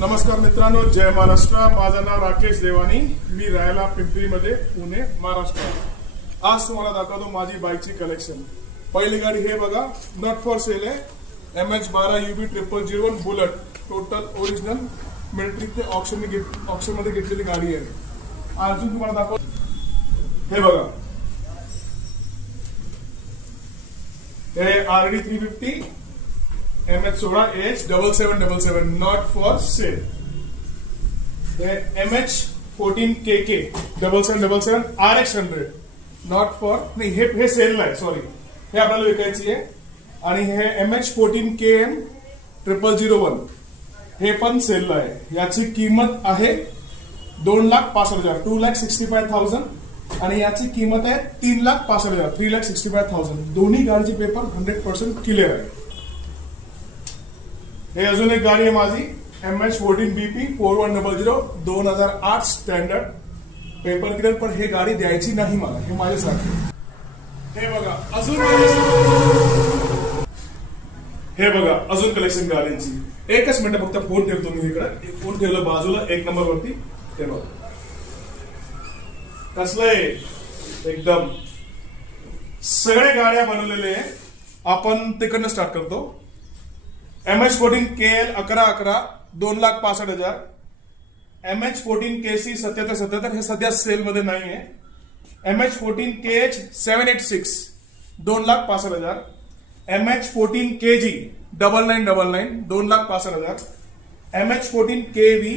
नमस्कार मित्रांनो, जय महाराष्ट्र. माझं नाव राकेश देवानी. मी राहायला पिंपरीमध्ये, पुणे, महाराष्ट्र. आज तुम्हाला दाखवतो माझी बाईकची कलेक्शन. पहिली गाडी हे बघा, नॉट फॉर सेल आहे. MH12 UB 0001 bullet, total original military ते ऑप्शन मध्ये घेतलेली गाडी आहे. अजून तुम्हाला दाखवतो हे बघा, हे RD 350 MH16 AH 7777 not for sale. MH14 KK 7777 RX 100 not for, नाही हे सेल आहे, सॉरी, हे आपल्याला विकायची आहे. आणि हे MH14 KM 0001 हे पण सेल आहे. याची किंमत आहे 2,65,000 2,65,000 आणि याची किंमत आहे 3,65,000 3,65,000. दोन्ही गाडीचे पेपर 100% क्लिअर आहे. हे अजून एक गाडी आहे माझी, MH14 BP 4100 2008 standard, paper clear. पण हे गाडी द्यायची नाही मला, हे माझ्यासाठी. हे बघा अजून कलेक्शन गाड्यांची. एकच मिनिट फक्त फोन ठेवतो मी इकडे. फोन ठेवलं बाजूला 1 नंबर वरती. हे बघा कसलंय, एकदम सगळे गाड्या बनवलेले आहे. आपण तिकडनं स्टार्ट करतो. MH14 KL 1111 2,65,000. MH14 KC 7777 हे सध्या सेल मध्ये नाही आहे. MH14 KH 786 2,65,000. MH14 KG 9999 2,65,000. MH14 KV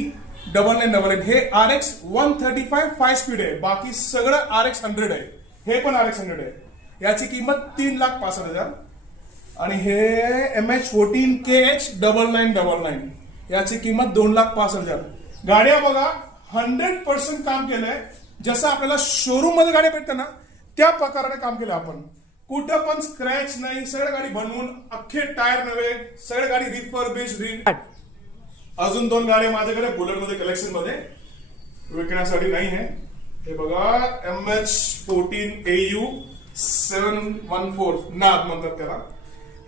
9999 हे RX 135 5 स्पीड आहे. बाकी सगळं RX 100 आहे. हे पण RX 100 आहे. याची किंमत 3,65,000. आणि हे MH14 KH 9999 याची किंमत 2,05,000. गाड्या बघा 100% काम केलंय. जसं आपल्याला शोरूम मध्ये गाड्या भेटतात ना, त्या प्रकाराने काम केलं आपण. कुठं पण स्क्रॅच नाही. सगळ्या गाडी बनवून, अख्खे टायर नव्हे, सगळ्या गाडी रिफर्बिश. अजून 2 गाड्या माझ्याकडे बुलेट मध्ये कलेक्शन मध्ये विकण्यासाठी नाही आहे. हे बघा, MH14 AU 714 नाद म्हणतात त्याला.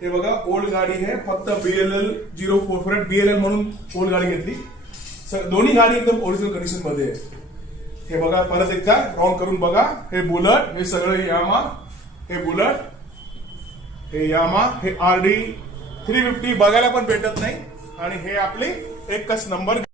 हे बघा, ओल्ड गाडी आहे. फक्त BLL 044 BLL म्हणून ओल्ड गाडी घेतली. दोन्ही गाडी एकदम ओरिजिनल कंडिशन मध्ये आहे. हे बघा, परत एकदा राऊंड करून बघा. हे बुलेट, हे सगळं यामा, हे बुलेट, हे यामा, हे RD 350 बघायला पण भेटत नाही. आणि हे आपली एकच नंबर